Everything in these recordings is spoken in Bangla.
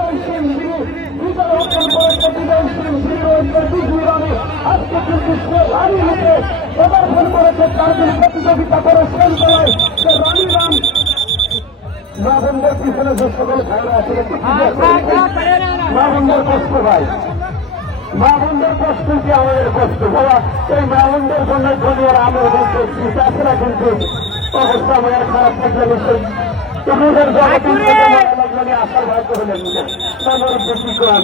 বিজয়শীল বিজয় অর্জন করেছে বিজয়শীল বিজয়ী আজকে কিন্তু সে রানী রূপে প্রদর্শন করেছে কার্যের প্রতিযোগিতা করে সেনতলায় সে রানী রাম মা বন্ধের পিছনে যে সকল ভাইরা আছে মা বন্ধের কষ্ট ভাই মা বন্ধের কষ্ট কি আমাদের কষ্ট বাবা এই মা বন্ধের জন্য দুনিয়ার আমরা বলতেছি তাছাড়া কিন্তু অবস্থা আমাদের খারাপ থাকলে নিশ্চয়ই আসার ভাগ্য হলেন আমার বেশি কম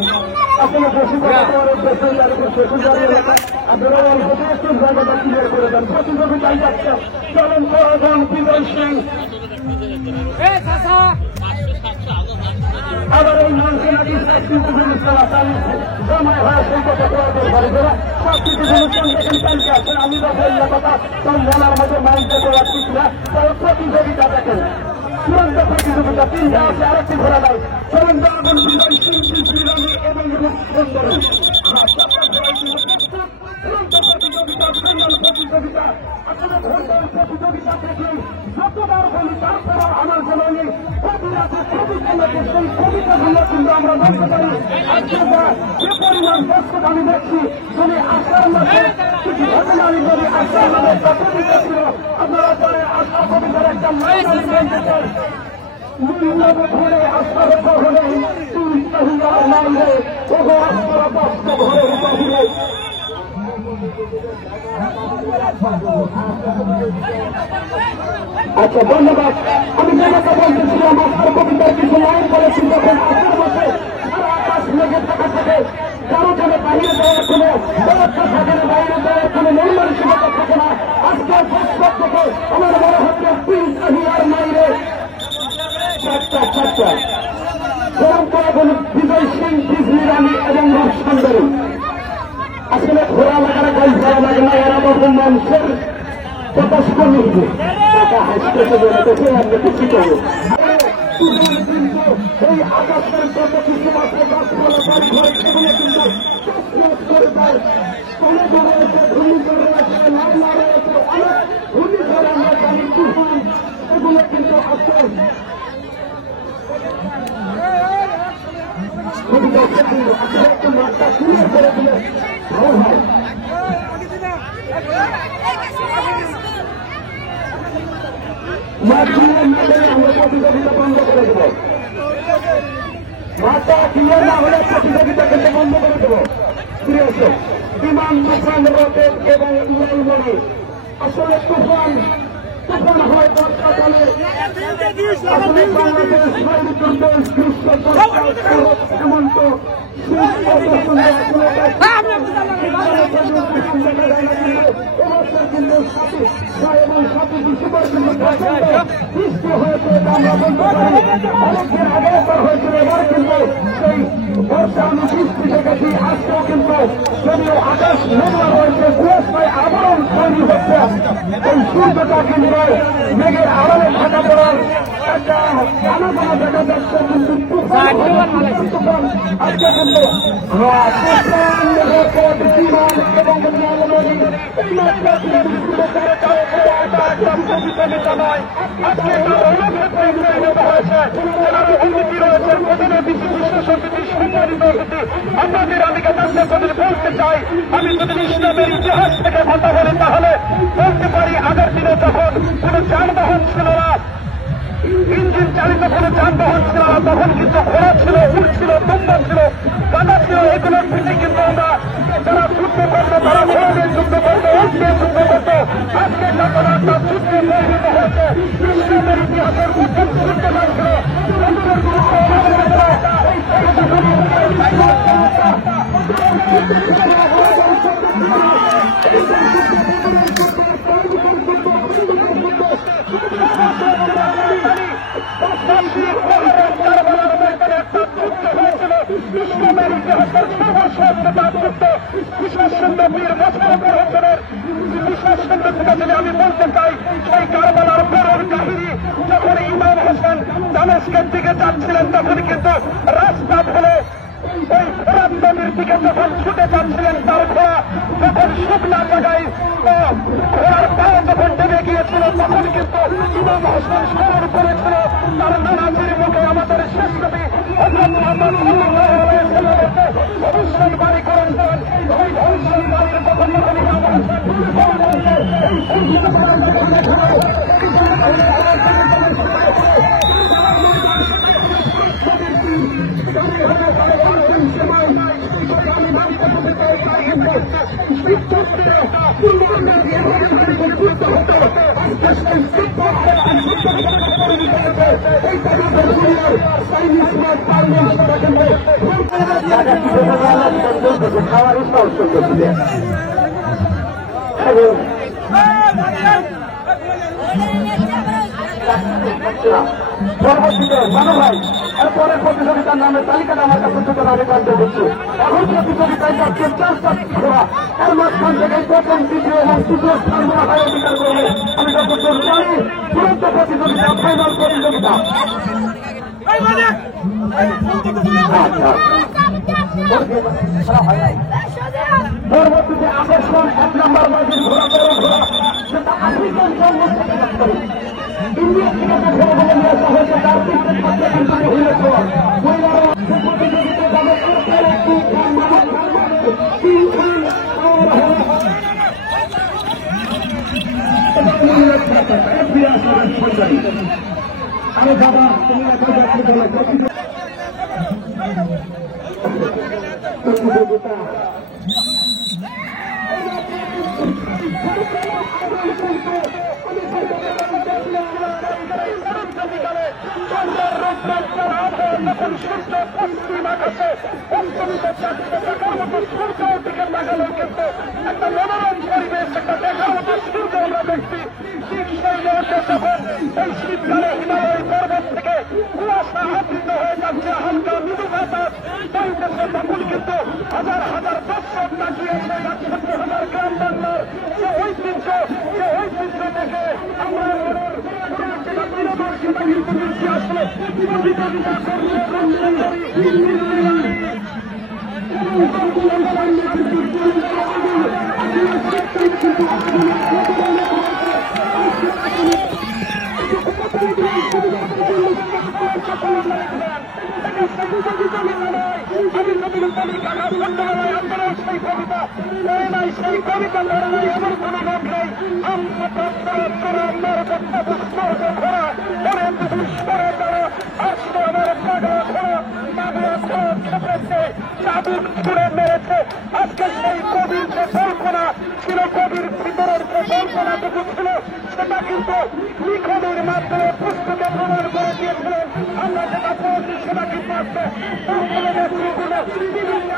আপনারা বেশি আপনারা একটু জায়গাটা ক্লিয়ার করে দেন প্রতিযোগিতায় যাচ্ছে চলন প্রধান বিজয় সিং আবার এই মানুষের নাকি জমায় হয় সংকটে ঘরে যারা সব কিছু অনুষ্ঠান দেখেন কালকে আসেন আমি তো বললাম কথা তোর মনের মধ্যে মাইন্ডে দেওয়া ঠিক না তার প্রতিযোগিতা দেখেন চূড়ান্ত প্রতিযোগিতা তিনটা আছে আরেকটি ঘোরা নাই চলন জনগণ বিজয় সিং শ্রীরামী এবং চূড়ান্ত প্রতিযোগিতা ফাইনাল প্রতিযোগিতা আসলে ভোটের প্রতিযোগিতা থেকে যতবার বলি তারপর আমার জন্য কবিতা লাগে সেই কবিতাগুলো কিন্তু আমরা বলতে পারি আজকে যে পরিমাণ দর্শক আমি দেখছি যদি আশার মধ্যে কিছু ঘটনা আমি বলি আশার মধ্যে একটা কবিতা ছিল আপনারা পরে আশা কবিতার একটা লাইন আমি বলতে চাই মূল্যব ঘরে আশার হলে তুই কহিয়ার নাইলে ওগো আশার কষ্ট ঘরের বাহিরে আচ্ছা ধন্যবাদ আমি যেটাকে বলতেছিলাম আশার কবিতার কিছু লাইন বলেছি যখন আশার বসে সারা আকাশ লেগে থাকা থাকে কারো জন্য বাহিরে যাওয়ার কোনো ব্যবস্থা থাকে না বাইরে যাওয়ার কোনো মনমানসিকতা থাকে না আজকের প্রস্তাব থেকে আমার মনে হচ্ছে তুই কহিয়ার নাইলে চারটা পরম্পরা কোন বিজয় সিং বিজলি রানী এবং রূপ সুন্দরী আসলে ঘোরা লাগার গাছ ভালো লাগে না এরা তখন মানুষের যথেষ্ট নিচ্ছে টাকা হাসতেছে বলতেছে আমরা কিছু করবো এই আকাশের যত কিছু মাত্র গাছপালা বাড়ি ঘর সেগুলো কিন্তু করে দেয় টমেটো রয়েছে ঘূর্ণিঝড় রয়েছে লামলা রয়েছে অনেক ঘূর্ণিঝড় আমরা জানি তুফান এগুলো কিন্তু আছে একটু মাঠটা ক্লিয়ার করে দিলে ভালো হয় মাঠ ক্লিয়ার না হলে আমরা প্রতিযোগিতা বন্ধ করে দেব মাঠটা ক্লিয়ার না হলে প্রতিযোগিতা কিন্তু বন্ধ করে দেব প্রিয় বিমান তুফান রকেট এবং লালমণি আসলে তুফান হয় বর্ষাকালে বাংলাদেশ হেমন্ত কিন্তু এবং সাথে বৃষ্টি হয়েছে আমরা বলতে পারি অনেকদিন আগে হয়েছিল এবার কিন্তু সেই বর্ষা আমি বৃষ্টি দেখেছি আজকেও কিন্তু যদিও আকাশ মেঘলা রয়েছে কুয়াশায় আবরণ তৈরি হচ্ছে এই সূর্যটা কিন্তু মেঘের আড়ালে ঢাকা পড়ার একটা জানা দেখা যাচ্ছে কিন্তু আজকে কিন্তু এবং নয় আজকে আপনাদের আমি যদি বলতে চাই আমি যদি ইসলামের ইতিহাস থেকে কথা বলি তাহলে বলতে পারি আগের দিনে যখন কোন যানবাহন ছিল না ইঞ্জিন চালিত কোন যানবাহন ছিল না তখন কিন্তু ঘোড়া ছিল উট ছিল দুম্বা ছিল গাঁদা ছিল এগুলোর থেকে কিন্তু আমরা যারা যুদ্ধ করতো তারা ঘোড়া দিয়ে যুদ্ধ করতো উট দিয়ে যুদ্ধ করতো আজকে যখন একটা যুদ্ধে পরিণত হয়েছে ইসলামের ইতিহাসের উত্তম যুদ্ধ ছিল ইসলামের ইতিহাসের সর্বশ্রেষ্ঠ যুদ্ধ বিশ্বসন্দ বীর মোশাররফ হোসেনের বিশ্বসন্দ থেকে যদি আমি বলতে চাই সেই কারবালার বড়র কাহিনী যখন ইমাম হোসেন দামেস্কের দিকে যাচ্ছিলেন তখন কিন্তু রাস্তা ফেলে ওই কবির দিকে যখন ছুটে যাচ্ছিলেন তার ঘোড়া যখন শুকনা জায়গায় ঘোড়ার পায়ে যখন ডেবে গিয়েছিল তখন কিন্তু ইমাম হোসেন স্মরণ করেছিল তার নানাজির মুখে আমাদের শেষ নবী হযরত মুহাম্মদ সাল্লাল্লাহু আলাইহি ওয়াসাল্লামকে ভবিষ্যৎবাণী করেছেন। ওই ভবিষ্যৎবাণীর কথা যখন ইমাম হোসেন খাওয়ার পরবর্তীতে জানো ভাই এরপরের প্রতিযোগিতার নামে তালিকাটা আমার কাছে সূচনা আমি জানতে হচ্ছে। এখন প্রতিযোগিতায় যাচ্ছে 4টা ঘোড়া, এর মাঝখান থেকে প্রথম দ্বিতীয় এবং তৃতীয় স্থানগুলো হায় অধিকার করবে। আমি যতদূর জানি চূড়ান্ত প্রতিযোগিতা ফাইনাল প্রতিযোগিতা। পরবর্তীতে আকর্ষণ 1 নম্বর মাঝির ঘোড়া বড় ঘোড়া, সেটা আফ্রিকান জন্ম থেকে যাচ্ছে ইন্ডিয়া থেকে যে ঘোড়াগুলো নিয়ে আসা হয়েছে তার পিছনে পাশে কিন্তু হয়েছে প্রতিযোগিতা যাবে আরে বাবা তুমি প্রতিযোগিতা যখন সূর্য পশ্চিম আকাশে অস্তমিত চারটে দেখার মতো সূর্য দিকে লাগালেও কিন্তু একটা মনোরম পরিবেশ, একটা দেখার মতো সূর্য আমরা দেখছি। ঠিক সেই মুহূর্তে যখন এই শীতকালে হিমালয় পর্বত থেকে কুয়াশা আবৃত হয়ে যাচ্ছে, হালকা মৃদু বাতাস বইতেছে, তখন কিন্তু হাজার হাজার দর্শক তাকিয়ে এসে যাচ্ছে 1,000 গ্রাম বাংলার যে ঐতিহ্য দেখে আমরা বিনোদন সেটা কিন্তু নিচ্ছি আসলে প্রতিযোগিতা সেই কবিতা লড়াই এমন কোন লোক নেই। চাবুক ছুড়ে মেরেছে। আজকে সেই কবির যে কল্পনা ছিল, কবির ভিতরের যে কল্পনাটুকু ছিল, সেটা কিন্তু লিখনের মাধ্যমে পুস্তকে প্রমাণ করে দিয়েছিলেন। আমরা যেটা পড়ছি সেটা কিন্তু আজকে বিভিন্ন